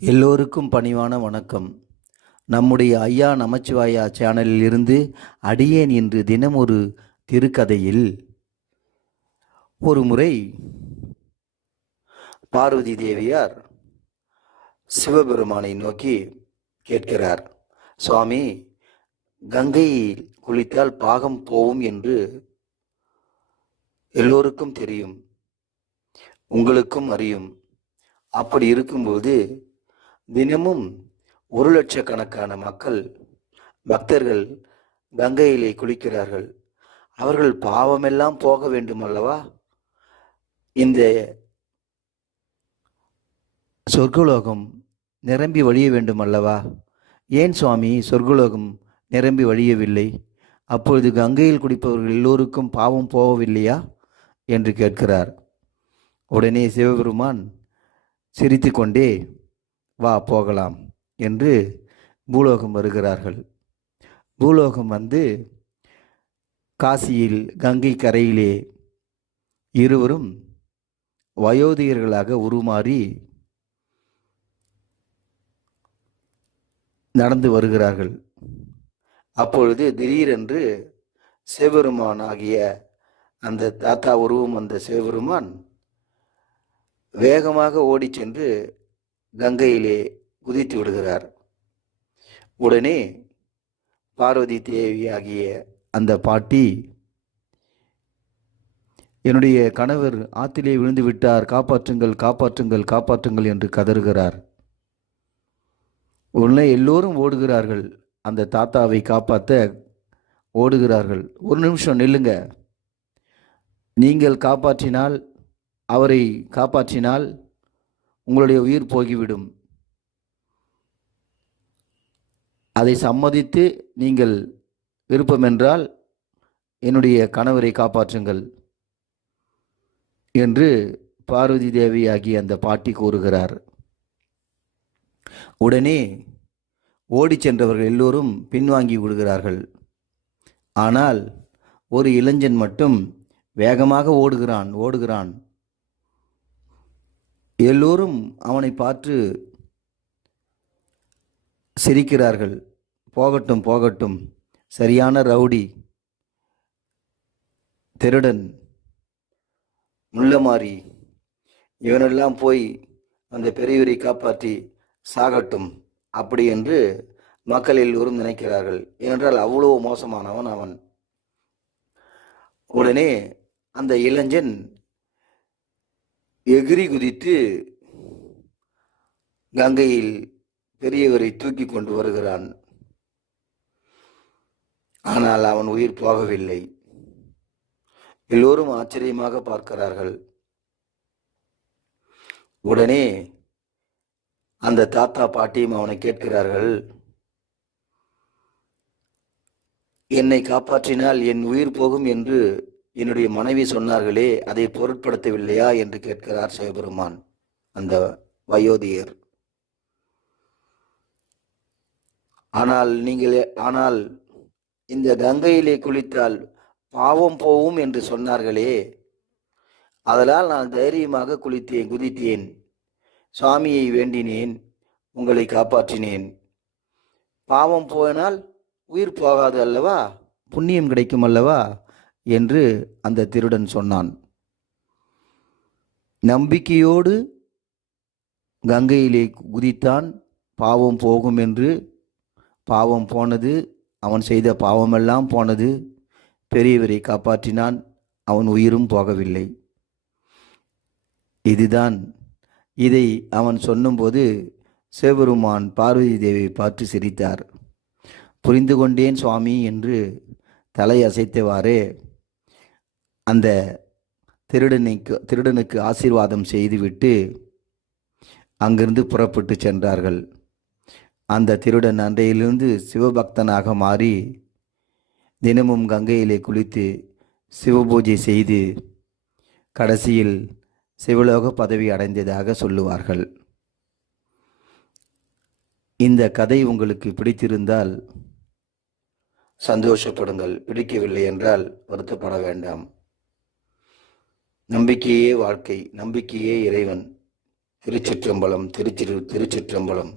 எல்லோருக்கும் பணிவான வணக்கம். நம்முடைய ஐயா நமச்சிவாயா சேனலில் இருந்து அடியேன் இன்று தினம் ஒரு திருக்கதையில் ஒரு முறை பார்வதி தேவியார் சிவபெருமானை நோக்கி கேட்கிறார், சுவாமி, கங்கையில் குளித்தால் பாகம் போவும் என்று எல்லோருக்கும் தெரியும், உங்களுக்கும் அறியும். அப்படி இருக்கும்போது தினமும் 1,00,000கணக்கான மக்கள் பக்தர்கள் கங்கையிலே குளிக்கிறார்கள். அவர்கள் பாவமெல்லாம் போக வேண்டும் அல்லவா? இந்த சொர்க்கலோகம் நிரம்பி வழிய வேண்டும் அல்லவா? ஏன் சுவாமி சொர்க்கலோகம் நிரம்பி வழியவில்லை? அப்பொழுது கங்கையில் குடிப்பவர்கள் எல்லோருக்கும் பாவம் போகவில்லையா என்று கேட்கிறார். உடனே சிவபெருமான் சிரித்து கொண்டே, வா போகலாம் என்று பூலோகம் வருகிறார்கள். பூலோகம் வந்து காசியில் கங்கை கரையிலே இருவரும் வயோதிகர்களாக உருமாறி நடந்து வருகிறார்கள். அப்பொழுது திடீரென்று சிவபெருமான் ஆகிய அந்த தாத்தா உருவம் வந்த சிவபெருமான் வேகமாக ஓடி சென்று கங்கையிலே குதித்து விடுகிறார். உடனே பார்வதி தேவி ஆகிய அந்த பாட்டி, என்னுடைய கணவர் ஆற்றிலே விழுந்து விட்டார், காப்பாற்றுங்கள் காப்பாற்றுங்கள் காப்பாற்றுங்கள் என்று கதறுகிறார். உடனே எல்லோரும் ஓடுகிறார்கள், அந்த தாத்தாவை காப்பாற்ற ஓடுகிறார்கள். ஒரு நிமிஷம் நில்லுங்க, நீங்கள் காப்பாற்றினால், அவரை காப்பாற்றினால் உங்களுடைய உயிர் போகிவிடும். அதை சம்மதித்து நீங்கள் விருப்பமென்றால் என்னுடைய கணவரை காப்பாற்றுங்கள் என்று பார்வதி தேவி ஆகிய அந்த பாட்டி கூறுகிறார். உடனே ஓடி சென்றவர்கள் எல்லோரும் பின்வாங்கி விடுகிறார்கள். ஆனால் ஒரு இளைஞன் மட்டும் வேகமாக ஓடுகிறான். எல்லோரும் அவனை பார்த்து சிரிக்கிறார்கள். போகட்டும் போகட்டும், சரியான ரவுடி, திருடன், முள்ளமாரி, இவனெல்லாம் போய் அந்த பெரியவரை காப்பாற்றி சாகட்டும் அப்படி என்று மக்கள் எல்லோரும் நினைக்கிறார்கள். ஏனென்றால் அவ்வளவு மோசமானவன் அவன். உடனே அந்த இளைஞன் எகிரி குதித்து கங்கையில் பெரியவரை தூக்கி கொண்டு வருகிறான். ஆனால் அவன் உயிர் போகவில்லை. எல்லோரும் ஆச்சரியமாக பார்க்கிறார்கள். உடனே அந்த தாத்தா பாட்டியும் அவனை கேட்கிறார்கள், என்னை காப்பாற்றினால் என் உயிர் போகும் என்று என்னுடைய மனைவி சொன்னார்களே, அதை பொருட்படுத்தவில்லையா என்று கேட்கிறார் சிவபெருமான். அந்த வயோதிகர், ஆனால் இந்த கங்கையிலே குளித்தால் பாவம் போவும் என்று சொன்னார்களே, அதனால் நான் தைரியமாக குதித்தேன், சுவாமியை வேண்டினேன், உங்களை காப்பாற்றினேன். பாவம் போனால் உயிர் போகாது அல்லவா, புண்ணியம் கிடைக்கும் அல்லவா என்று அந்த திருடன் சொன்னான். நம்பிக்கையோடு கங்கையிலே குதித்தான், பாவம் போகும் என்று. பாவம் போனது, அவன் செய்த பாவமெல்லாம் போனது. பெரியவரை காப்பாற்றினான், அவன் உயிரும் போகவில்லை. இதுதான். இதை அவன் சொன்னும்போது சிவபெருமான் பார்வதி தேவியை பார்த்து சிரித்தார். புரிந்து கொண்டேன் சுவாமி என்று தலை அசைத்தவாறே அந்த திருடனுக்கு ஆசீர்வாதம் செய்துவிட்டு அங்கிருந்து புறப்பட்டு சென்றார்கள். அந்த திருடன் அன்றையிலிருந்து சிவபக்தனாக மாறி தினமும் கங்கையிலே குளித்து சிவபூஜை செய்து கடைசியில் சிவலோக பதவி அடைந்ததாக சொல்லுவார்கள். இந்த கதை உங்களுக்கு பிடித்திருந்தால் சந்தோஷப்படுங்கள், பிடிக்கவில்லை என்றால் வருத்தப்பட வேண்டாம். நம்பிக்கையே வாழ்க்கை, நம்பிக்கையே இறைவன். திருச்சிற்றம்பலம் திருச்சிற்றம்பலம்.